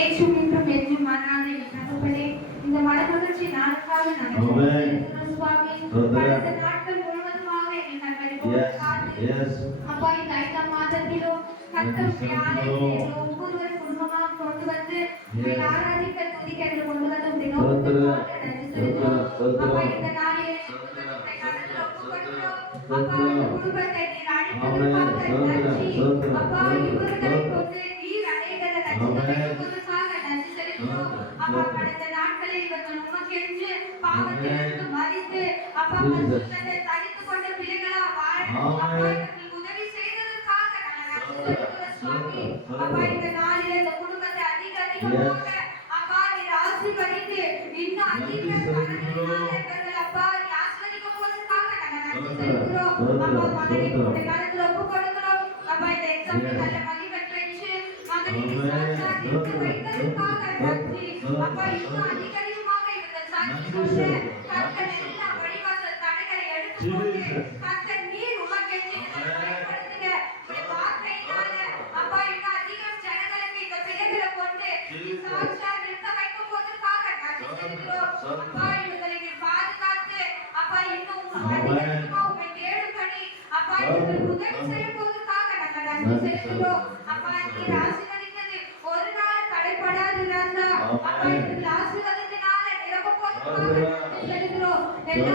ஏற்றுகின்ற எஜமானான தகப்பனே, இந்த மனமகிழ்ச்சி நாளுக்காக நாங்கள் சுவாமி கடந்த நாட்கள் முழுவதுமாக எங்கள் பரிபூர்ண காத்து அப்பா இந்த 5ஆம் மாதத்திலும் கர்த்தருடைய ஆலயத்தில் ஒவ்வொருவர் குடும்பமாக கொண்டு வந்து ஆராதிக்க துதிக்க கொண்டு வந்து உடைய நோக்கத்துக்காக நன்றி செலுத்துகிறோம். அப்பா இந்த நாளிலே அப்பா இந்த குடும்பத்தை நீர் அழைத்ததற்காக நன்றி. அப்பா இவர்களை கொண்டு நீர் அநேகரை ரட்சித்ததற்காக நன்றி செலுத்துகிறோம். அப்பா கடந்த நாட்களில் இவர்கள் உமக்கென்று பாவத்திலிருந்து மறித்து அப்பா பரிசுத்தத்தை தரித்துக் கொண்ட பிள்ளைகளா வாழ அப்பா இவர்கள் உதவி செய்ததற்காக நாங்கள் நன்றி செலுத்துகிறோம் சுவாமி. அப்பா இந்த நாளிலே இந்த குடும்பத்தை அதிகமாக அப்பா நீர் ஆசீர்வதித்து இன்னும் அதிக கனவினாலே அப்பா நீர் ஆசீர்வதிக்க போவதற்காக நாங்கள் நன்றி செலுத்துகிறோம். அப்பா மகனை உடைய கரத்தில் ஒப்புக் கொடுக்கிறோம். அப்பா இந்த எக்ஸாமில் நல்ல மதிப்பெண் பெற்று மகனை சாட்சியாக நிற்க வைத்ததற்காக நன்றி. அப்பா இன்னும் அதிகமாக இவர்கள் சாட்சி சொல்ல கர்த்தர் எல்லா வழிவாசல் தடைகளை எடுத்துக்கொண்டு கர்த்தர் நீர் உமக்கென்று பயன்படுத்துங்க உடைய வார்த்தையினால அப்பா இன்னும் அதிகம் ஜனங்களுக்கு இந்த பிள்ளைகளை கொண்டு சாட்சியாக நிற்க வைக்கும் போதற்காக நன்றி செலுத்துகிறோம். அப்பா இவர்களை நீர் பாதுகாத்து அப்பா இன்னும் அதிகமாக உம்மை தேடும்படி அப்பா இவர்கள் உதவி செய்ய போவதற்காக நாங்கள் நன்றி செலுத்துகிறோம். அப்பா நீர் ஆசீர்வதித்தது ஒரு நாள் தடைபடாது ராஜா. அப்பா இவர்கள் ஆசீர்வதித்தனால நிரப்ப போவதற்காக நன்றி செலுத்துகிறோம். எல்லா